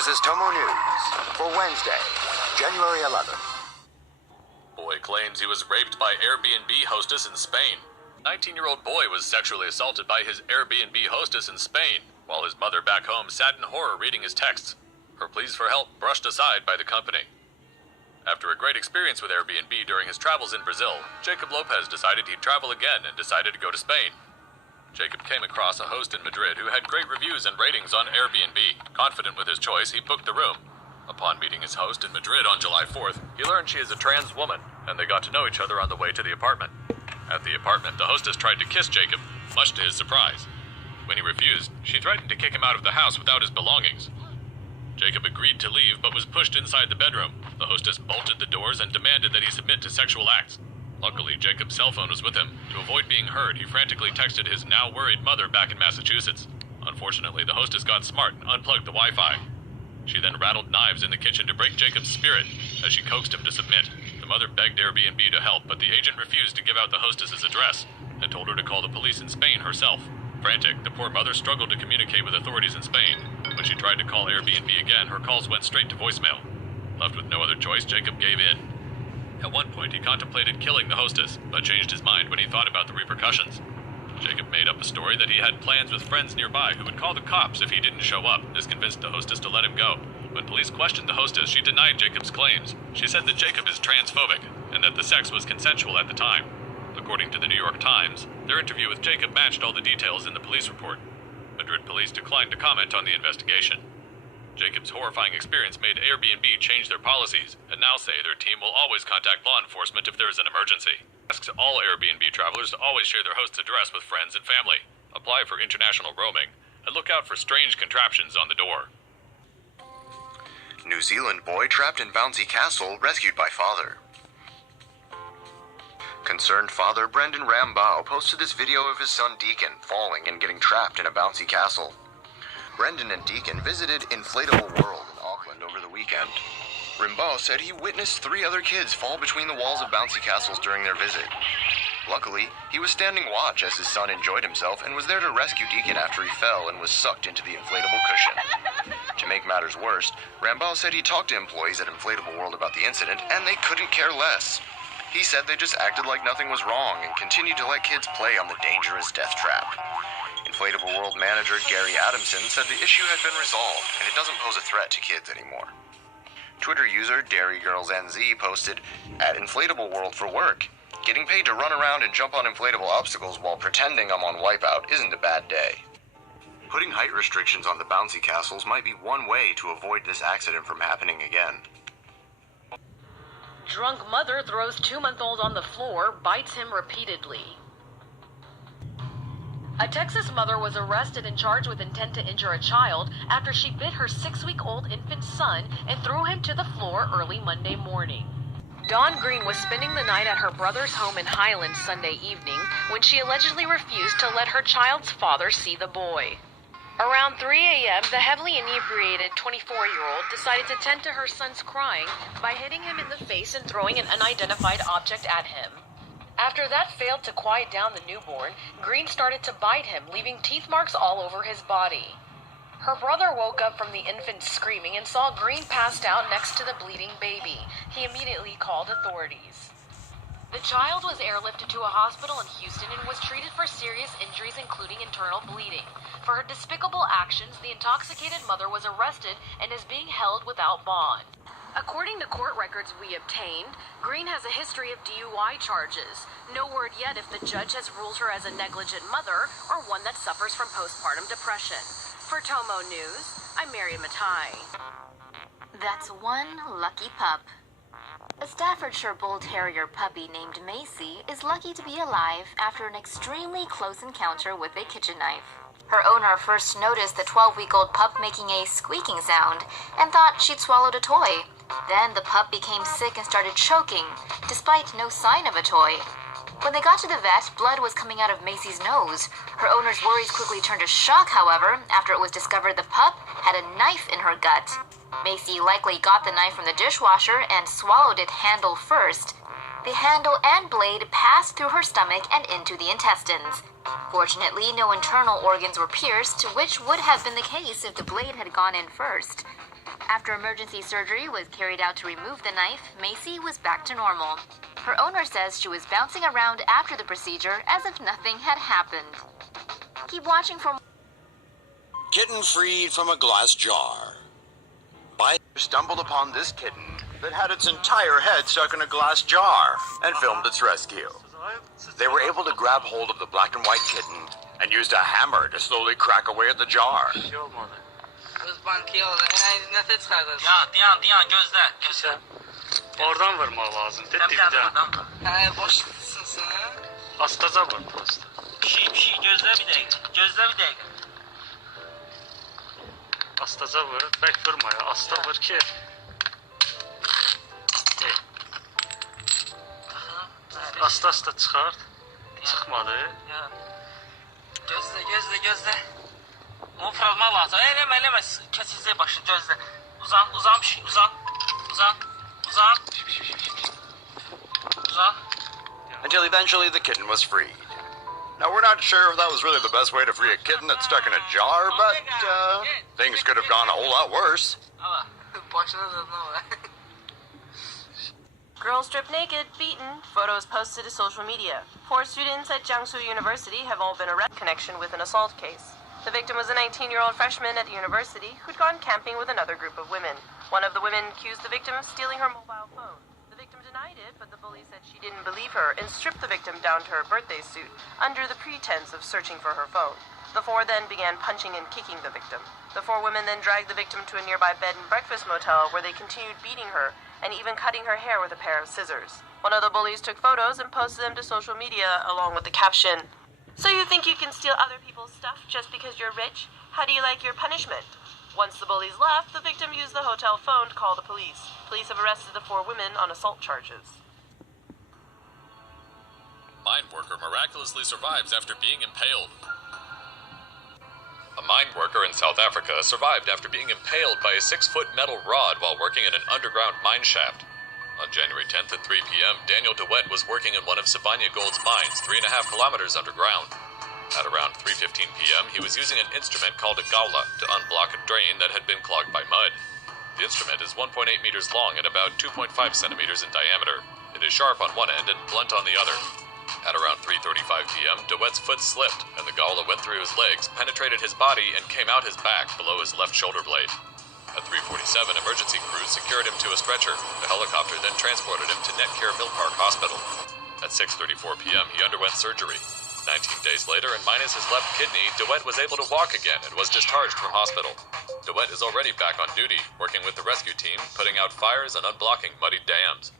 This is Tomonews for Wednesday, January 11th. Boy claims he was raped by Airbnb hostess in Spain. 19-year-old boy was sexually assaulted by his Airbnb hostess in Spain, while his mother back home sat in horror reading his texts. Her pleas for help brushed aside by the company. After a great experience with Airbnb during his travels in Brazil, Jacob Lopez decided he'd travel again and decided to go to Spain. Jacob came across a host in Madrid who had great reviews and ratings on Airbnb. Confident with his choice, he booked the room. Upon meeting his host in Madrid on July 4th, he learned she is a trans woman, and they got to know each other on the way to the apartment. At the apartment, the hostess tried to kiss Jacob, much to his surprise. When he refused, she threatened to kick him out of the house without his belongings. Jacob agreed to leave, but was pushed inside the bedroom. The hostess bolted the doors and demanded that he submit to sexual acts. Luckily, Jacob's cell phone was with him. To avoid being heard, he frantically texted his now worried mother back in Massachusetts. Unfortunately, the hostess got smart and unplugged the Wi-Fi. She then rattled knives in the kitchen to break Jacob's spirit as she coaxed him to submit. The mother begged Airbnb to help, but the agent refused to give out the hostess's address and told her to call the police in Spain herself. Frantic, the poor mother struggled to communicate with authorities in Spain. When she tried to call Airbnb again, her calls went straight to voicemail. Left with no other choice, Jacob gave in. At one point, he contemplated killing the hostess, but changed his mind when he thought about the repercussions. Jacob made up a story that he had plans with friends nearby who would call the cops if he didn't show up. This convinced the hostess to let him go. When police questioned the hostess, she denied Jacob's claims. She said that Jacob is transphobic, and that the sex was consensual at the time. According to the New York Times, their interview with Jacob matched all the details in the police report. Madrid police declined to comment on the investigation. Jacob's horrifying experience made Airbnb change their policies, and now say their team will always contact law enforcement if there is an emergency. Asks all Airbnb travelers to always share their host's address with friends and family. Apply for international roaming, and look out for strange contraptions on the door. New Zealand boy trapped in bouncy castle rescued by father. Concerned father Brendan Rambau posted this video of his son Deacon falling and getting trapped in a bouncy castle. Brendan and Deacon visited Inflatable World in Auckland over the weekend. Rimbaud said he witnessed 3 other kids fall between the walls of bouncy castles during their visit. Luckily, he was standing watch as his son enjoyed himself and was there to rescue Deacon after he fell and was sucked into the inflatable cushion. To make matters worse, Rimbaud said he talked to employees at Inflatable World about the incident and they couldn't care less. He said they just acted like nothing was wrong and continued to let kids play on the dangerous death trap. Inflatable World manager Gary Adamson said the issue had been resolved and it doesn't pose a threat to kids anymore. Twitter user DairyGirlsNZ posted, "At Inflatable World for work. Getting paid to run around and jump on inflatable obstacles while pretending I'm on Wipeout isn't a bad day." Putting height restrictions on the bouncy castles might be one way to avoid this accident from happening again. Drunk mother throws 2-month-old on the floor, bites him repeatedly. A Texas mother was arrested and charged with intent to injure a child after she bit her 6-week-old infant son and threw him to the floor early Monday morning. Dawn Green was spending the night at her brother's home in Highland Sunday evening when she allegedly refused to let her child's father see the boy. Around 3 a.m., the heavily inebriated 24-year-old decided to tend to her son's crying by hitting him in the face and throwing an unidentified object at him. After that failed to quiet down the newborn, Green started to bite him, leaving teeth marks all over his body. Her brother woke up from the infant screaming and saw Green passed out next to the bleeding baby. He immediately called authorities. The child was airlifted to a hospital in Houston and was treated for serious injuries including internal bleeding. For her despicable actions, the intoxicated mother was arrested and is being held without bond. According to court records we obtained, Green has a history of DUI charges. No word yet if the judge has ruled her as a negligent mother or one that suffers from postpartum depression. For Tomo News, I'm Mary Matai. That's one lucky pup. A Staffordshire Bull Terrier puppy named Macy is lucky to be alive after an extremely close encounter with a kitchen knife. Her owner first noticed the 12-week-old pup making a squeaking sound and thought she'd swallowed a toy. Then the pup became sick and started choking, despite no sign of a toy. When they got to the vet, blood was coming out of Macy's nose. Her owner's worries quickly turned to shock, however, after it was discovered the pup had a knife in her gut. Macy likely got the knife from the dishwasher and swallowed it handle first. The handle and blade passed through her stomach and into the intestines. Fortunately, no internal organs were pierced, which would have been the case if the blade had gone in first. After emergency surgery was carried out to remove the knife, Macy was back to normal. Her owner says she was bouncing around after the procedure as if nothing had happened. Keep watching for more. Kitten freed from a glass jar. Stumbled upon this kitten that had its entire head stuck in a glass jar and filmed its rescue. They were able to grab hold of the black and white kitten and used a hammer to slowly crack away at the jar. Öz bankaya aldı. Nətə çıxardın? Dayan, gözlə. Oradan vurmaq lazımdır, Dibdən, dibdən. oradan vur. Boşluqsun sən. Astaca vur, prosta. Pişik, gözlə bir dəqiqə. Astaca vur, bək vurma ya, asta vur ki. Asta çıxart. Çıxmadı. Gözlə. Onu fırlatmaq lazım. Eləmə, kəsicək başını, gözlə. Uzan pişik, uzan. Until eventually the kitten was freed. Now, we're not sure if that was really the best way to free a kitten that's stuck in a jar, but things could have gone a whole lot worse. Başına da nə var? Girl stripped naked, beaten, photos posted to social media. 4 students at Jiangsu University have all been arrested in connection with an assault case. The victim was a 19-year-old freshman at the university who'd gone camping with another group of women. One of the women accused the victim of stealing her mobile phone. The victim denied it, but the bully said she didn't believe her and stripped the victim down to her birthday suit under the pretense of searching for her phone. The 4 then began punching and kicking the victim. The 4 women then dragged the victim to a nearby bed and breakfast motel where they continued beating her and even cutting her hair with a pair of scissors. One of the bullies took photos and posted them to social media along with the caption, "So you think you can steal other people's stuff just because you're rich? How do you like your punishment?" Once the bullies left, the victim used the hotel phone to call the police. Police have arrested the 4 women on assault charges. Mine worker miraculously survives after being impaled. A mine worker in South Africa survived after being impaled by a 6-foot metal rod while working in an underground mine shaft. On January 10th at 3 p.m., Daniel DeWitt was working in one of Sibanye Gold's mines 3.5 kilometers underground. At around 3:15 p.m., he was using an instrument called a gaula to unblock a drain that had been clogged by mud. The instrument is 1.8 meters long and about 2.5 centimeters in diameter. It is sharp on one end and blunt on the other. At around 3:35 p.m., DeWitt's foot slipped, and the gaula went through his legs, penetrated his body, and came out his back below his left shoulder blade. At 3:47, emergency crews secured him to a stretcher. The helicopter then transported him to Netcare Mill Park Hospital. At 6:34 p.m., he underwent surgery. 19 days later, and minus his left kidney, DeWitt was able to walk again and was discharged from hospital. DeWitt is already back on duty, working with the rescue team, putting out fires and unblocking muddied dams.